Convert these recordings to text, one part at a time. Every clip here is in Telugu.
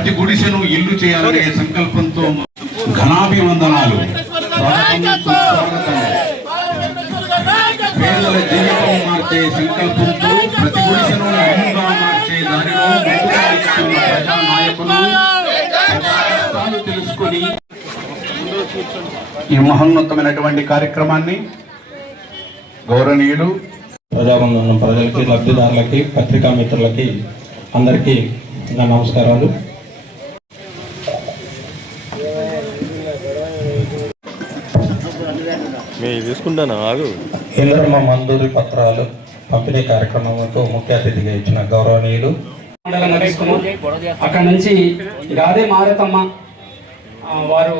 ప్రతి గుడిసెను ఇల్లు చేయాలనే సంకల్పంతో ఘనాభివందనాలు. పేదల జీవితం మార్చే సంకల్పంతో ప్రతి గుడిసెను ఇల్లుగా మార్చే దారిలో నాయకులు తెలుసుకొని ఈ మహోన్నతమైనటువంటి కార్యక్రమాన్ని గౌరవనీయులు ప్రజాబంధనం ప్రజలకి లబ్ధిదారులకి పత్రికా మిత్రులకి అందరికీ నా నమస్కారాలు. మీ తీసుకుంటాను? ఆగు. ఇంద్రమ్మ మంజూరి పత్రాలు పంపిణీ కార్యక్రమంకు ముఖ్య అతిథిగా ఇచ్చిన గౌరవనీయులు. అక్కడ నుంచి గాదే మారతమ్మ వారు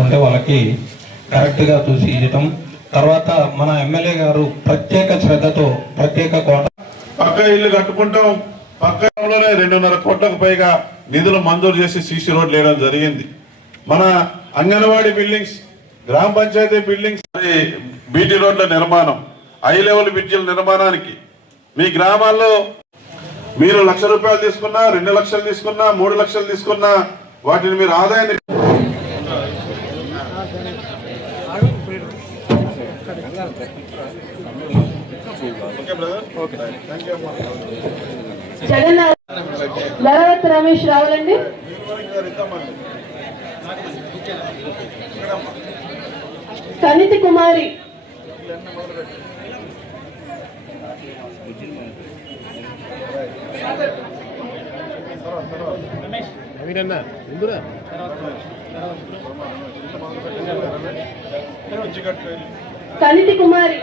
ఉంటే వాళ్ళకి కరెక్ట్గా చూసి ఇవ్వటం తర్వాత మన ఎమ్మెల్యే గారు ప్రత్యేక శ్రద్ధతో ప్రత్యేక కోట పక్క ఇల్లు కట్టుకుంటాం. పక్కలోనే రెండున్నర కోట్లకు పైగా నిధులు మంజూరు చేసి సీసీ రోడ్లు వేయడం జరిగింది. మన అంగన్వాడీ బిల్డింగ్స్ గ్రామ పంచాయతీ బిల్డింగ్స్ బీటీ రోడ్ల నిర్మాణం హై లెవెల్ బ్రిడ్జిల నిర్మాణానికి. మీ గ్రామాల్లో మీరు లక్ష రూపాయలు తీసుకున్నా రెండు లక్షలు తీసుకున్నా మూడు లక్షలు తీసుకున్నా వాటిని మీరు ఆదాయాన్ని రమేష్ రావాలండి. కనితి కుమారి. కనితి కుమారి.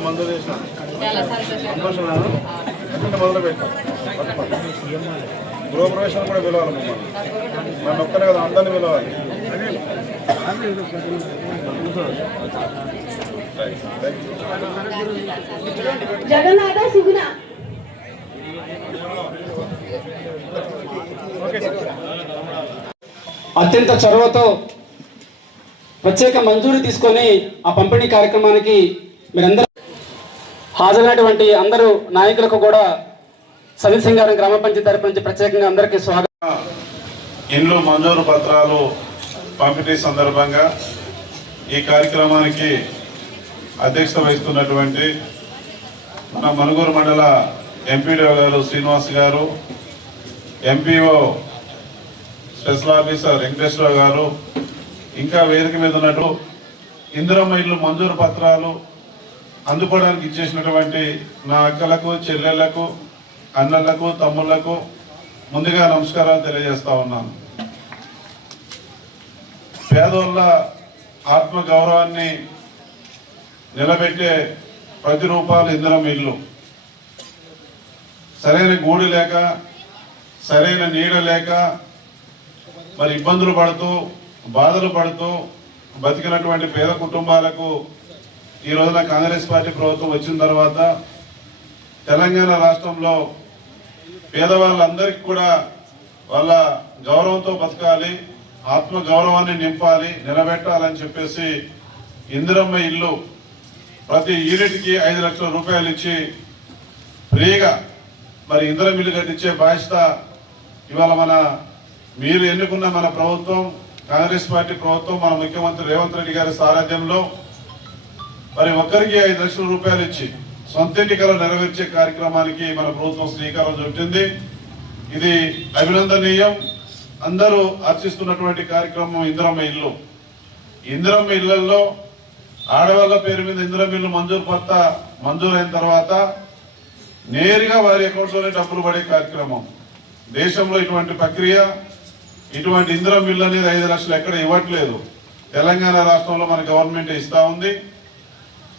మంజూరు చేసిన సంతోషమేనా? ఎక్కడ మొదలు పెట్టాం గృహప్రవేశం కూడా పిలవాలి మమ్మల్ని. నన్ను ఒక్కనే కదా అందరిని పిలవాలి. జగన్నాథ సుగుణ. అత్యంత చొరవతో ప్రత్యేక మంజూరు తీసుకొని ఆ పంపిణీ కార్యక్రమానికి మీరందరూ హాజరైనటువంటి అందరూ నాయకులకు కూడా సవిత్ సింగారం గ్రామ పంచాయతీ తరపు నుంచి ప్రత్యేకంగా అందరికీ స్వాగతం. ఇండ్లు మంజూరు పత్రాలు పంపిణీ సందర్భంగా ఈ కార్యక్రమానికి అధ్యక్షత వహిస్తున్నటువంటి మన మనుగూరు మండల ఎంపీడీఓ గారు శ్రీనివాస్ గారు ఎంపీఓ స్పెషల్ ఆఫీసర్ వెంకటేశ్వరరావు గారు ఇంకా వేదిక మీద ఉన్నట్టు ఇందిరమ్మ ఇల్లు మంజూరు పత్రాలు అందుకోవడానికి ఇచ్చేసినటువంటి నా అక్కలకు చెల్లెళ్ళకు అన్నలకు తమ్ముళ్ళకు ముందుగా నమస్కారాలు తెలియజేస్తా ఉన్నాను. పేదోళ్ళ ఆత్మ గౌరవాన్ని నిలబెట్టే ప్రతి రూపాయలు ఇంధనం ఇల్లు సరైన గూడు లేక సరైన నీడ లేక మరి ఇబ్బందులు పడుతూ బాధలు పడుతూ బతికినటువంటి పేద కుటుంబాలకు ఈ రోజున కాంగ్రెస్ పార్టీ ప్రభుత్వం వచ్చిన తర్వాత తెలంగాణ రాష్ట్రంలో పేదవాళ్ళందరికీ కూడా వాళ్ళ గౌరవంతో బతకాలి ఆత్మ గౌరవాన్ని నింపాలి నిలబెట్టాలని చెప్పేసి ఇందిరమ్మ ఇల్లు ప్రతి యూనిట్కి ఐదు లక్షల రూపాయలు ఇచ్చి ఫ్రీగా మరి ఇందిరం ఇల్లు కట్టించే బాధ్యత ఇవాళ మన మీరు ఎన్నుకున్న మన ప్రభుత్వం కాంగ్రెస్ పార్టీ ప్రభుత్వం మన ముఖ్యమంత్రి రేవంత్ రెడ్డి గారి సారథ్యంలో మరి ఒక్కరికి ఐదు లక్షల రూపాయలు ఇచ్చి సొంత ఎన్నికలు నెరవేర్చే కార్యక్రమానికి మన ప్రభుత్వం శ్రీకారం చుట్టింది. ఇది అభినందనీయం. అందరూ అర్చిస్తున్నటువంటి కార్యక్రమం ఇందిరమ్మ ఇల్లు. ఇందిరమ్మ ఇళ్ళలో ఆడవాళ్ళ పేరు మీద ఇందిరమ్మ ఇల్లు మంజూరు పత్త మంజూరైన తర్వాత నేరుగా వారి అకౌంట్లోనే డబ్బులు పడే కార్యక్రమం. దేశంలో ఇటువంటి ప్రక్రియ ఇటువంటి ఇందిరం బిల్లు అనేది ఐదు లక్షలు ఎక్కడ ఇవ్వట్లేదు. తెలంగాణ రాష్ట్రంలో మన గవర్నమెంట్ ఇస్తూ ఉంది.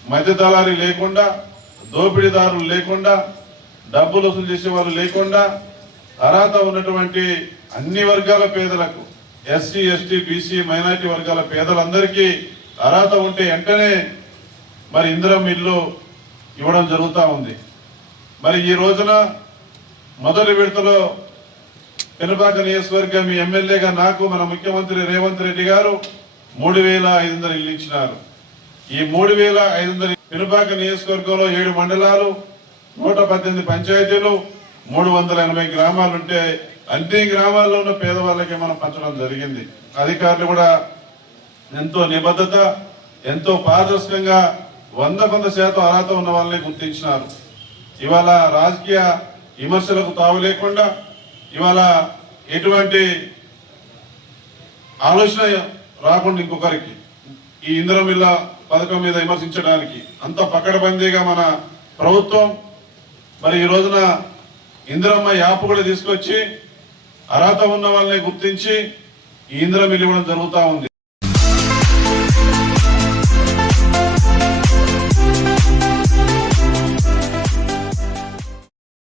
మధ్య దళారీ లేకుండా దోపిడీదారులు లేకుండా డబ్బులు వసూలు చేసేవారు లేకుండా అర్హత ఉన్నటువంటి అన్ని వర్గాల పేదలకు ఎస్సీ ఎస్టీ బీసీ మైనారిటీ వర్గాల పేదలందరికీ అర్హత ఉంటే వెంటనే మరి ఇందిరం ఇల్లు ఇవ్వడం జరుగుతూ ఉంది. మరి ఈ రోజున మొదటి విడతలో పెనుపాక నియోజకవర్గం మీ ఎమ్మెల్యేగా నాకు మన ముఖ్యమంత్రి రేవంత్ రెడ్డి గారు మూడు వేల ఐదు వందలు ఇల్లు ఇచ్చినారు. ఈ మూడు వేల ఐదు వందలు పిలుపాక నియోజకవర్గంలో ఏడు మండలాలు నూట పద్దెనిమిది పంచాయతీలు మూడు వందల ఎనభై గ్రామాలు ఉంటే అన్ని గ్రామాల్లో ఉన్న పేదవాళ్ళకి మనం పంచడం జరిగింది. అధికారులు కూడా ఎంతో నిబద్ధత ఎంతో పారదర్శకంగా వంద కొంత శాతం అర్హత ఉన్న వాళ్ళని గుర్తించినారు. ఇవాళ రాజకీయ విమర్శలకు తావు లేకుండా ఇవాళ ఎటువంటి ఆలోచన రాకుండా ఇంకొకరికి. ఈ ఇంద్రమిల్ల పథకం మీద విమర్శించడానికి అంత పక్కడబందీగా మన ప్రభుత్వం మరి ఈ రోజున ఇంద్రమ్మ యాప్ కూడా తీసుకొచ్చి అర్హత ఉన్న వాళ్ళని గుర్తించి ఈ ఇంద్రం ఇవ్వడం జరుగుతూ ఉంది.